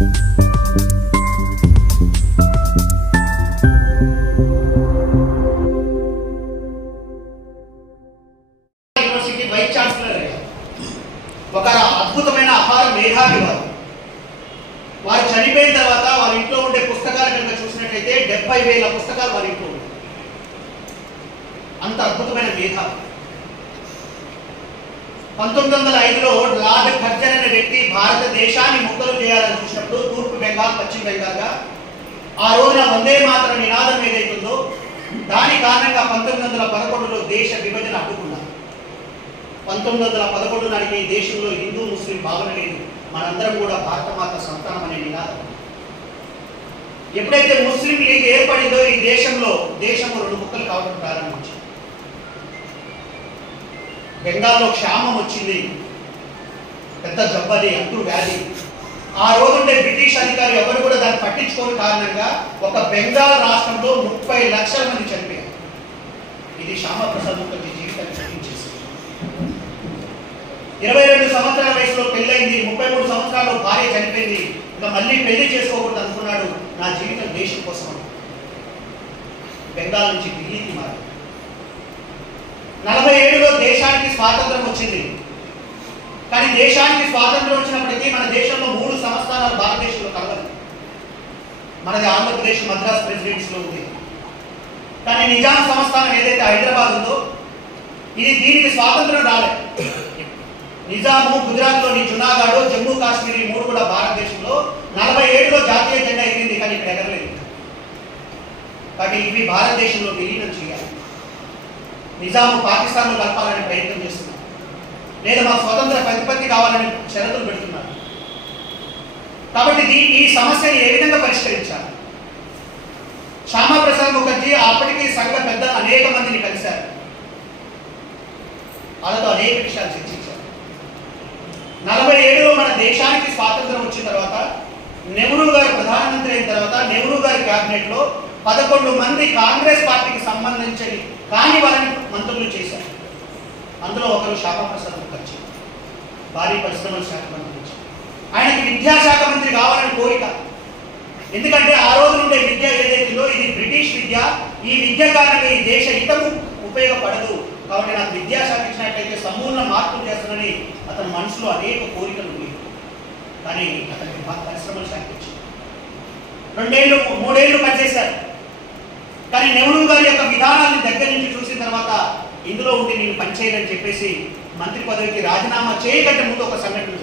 ఒక అద్భుతమైన అపార మేధావి వారు. వారు చనిపోయిన తర్వాత వారి ఇంట్లో ఉండే పుస్తకాలు కనుక చూసినట్లయితే డెబ్బై వేల పుస్తకాలు వారి ఇంట్లో ఉన్నాయి. అంత అద్భుతమైన మేధావి. పంతొమ్మిది వందల ఐదులో లార్డ్ ఖర్జన్ అనే బెంగాల్ పశ్చిమ బెంగాల్గా. ఆ రోజున వందే మాత్రం నినాదం ఏదైతుందో దాని కారణంగా పంతొమ్మిది వందల పదకొండులో దేశ విభజన అడ్డుకున్నారు పంతొమ్మిది వందల పదకొండు నాటికి దేశంలో హిందూ ముస్లిం భావన లేదు. మనందరం కూడా భారతమాత సంతానం అనే నినాదం. ఎప్పుడైతే ముస్లిం లీగ్ ఏర్పడిందో ఈ దేశంలో దేశము రెండు ముక్కలు కావడం ప్రారంభించింది. బెంగాల్లో క్షామం వచ్చింది. పెద్ద జబ్బది అంటూ వ్యాధి. ఆ రోజుండే బ్రిటిష్ అధికారులు ఎవరు కూడా దాన్ని పట్టించుకోని కారణంగా ఒక బెంగాల్ రాష్ట్రంలో ముప్పై లక్షల మంది చనిపోయారు. ఇది శ్యామప్రసాద్ ముఖర్జీ జీవితాన్ని చదివించేసింది ఇరవై రెండు సంవత్సరాల వయసులో పెళ్ళైంది ముప్పై మూడు సంవత్సరాలు భార్య చనిపోయింది ఇంకా మళ్ళీ పెళ్ళి చేసుకోకూడదు అనుకున్నాడు నా జీవితం దేశం కోసం. బెంగాల్ నుంచి ఢిల్లీకి మారాడు. నలభై ఏడులో దేశానికి స్వాతంత్రం వచ్చింది. కానీ దేశానికి స్వాతంత్రం వచ్చినప్పటికీ మన దేశంలో మూడు మనది ఆంధ్రప్రదేశ్ మద్రాస్ ప్రెసిడెన్సీలో ఉంది. కానీ నిజాం సంస్థానం ఏదైతే హైదరాబాద్ ఉందో ఇది దీనికి స్వాతంత్రం రాలేదు నిజాము గుజరాత్లోని జునాగాడు జమ్మూ కాశ్మీర్ ఈ మూడు కూడా భారతదేశంలో నలభై ఏడులో జాతీయ జెండా ఎగిరింది కానీ ఇక్కడ ఎగరలేదు. కాబట్టి ఇవి భారతదేశంలో విలీనం చేయాలి. నిజాము పాకిస్తాన్లో కలపాలని ప్రయత్నం చేస్తున్నారు లేదా మా స్వతంత్ర ప్రతిపత్తి కావాలని షరతులు పెడుతున్నారు కాబట్టి దీన్ని ఈ సమస్యని ఏ విధంగా పరిష్కరించాలి? శ్యామాప్రసాద్ ముఖర్జీ అప్పటికి సంఘ పెద్ద అనేక మందిని కలిశారు. వాళ్ళతో అనేక విషయాలు చర్చించారు. నలభై ఏడులో మన దేశానికి స్వాతంత్రం వచ్చిన తర్వాత నెహ్రూ గారు ప్రధానమంత్రి అయిన తర్వాత నెహ్రూ గారి క్యాబినెట్లో పదకొండు మంది కాంగ్రెస్ పార్టీకి సంబంధించి కాని వారిని మంత్రులు చేశారు. అందులో ఒకరు శ్యామప్రసాద్ ముఖర్జీ. భారీ పరిశ్రమల శాఖ మంత్రి ఆయనకి విద్యాశాఖ మంత్రి కావాలని కోరిక. ఎందుకంటే ఆ రోజు నుండే విద్య ఏదైతుందో ఇది బ్రిటిష్ విద్య. ఈ విద్య కారణంగా ఈ దేశ హితము ఉపయోగపడదు. కాబట్టి నాకు విద్యాశాఖ ఇచ్చినట్లయితే సమూల మార్పులు చేస్తానని అతని మనసులో అనేక కోరికలు ఉన్నాయి. కానీ అతనికి పరిశ్రమలు పరిశ్రమల రెండేళ్ళు మూడేళ్ళు పనిచేశారు. కానీ నెహ్రూ గారి యొక్క విధానాన్ని దగ్గర నుంచి చూసిన తర్వాత ఇందులో ఉండి నేను పనిచేయనని చెప్పేసి మంత్రి పదవికి రాజీనామా చేయకంటే ముందు ఒక సంఘటన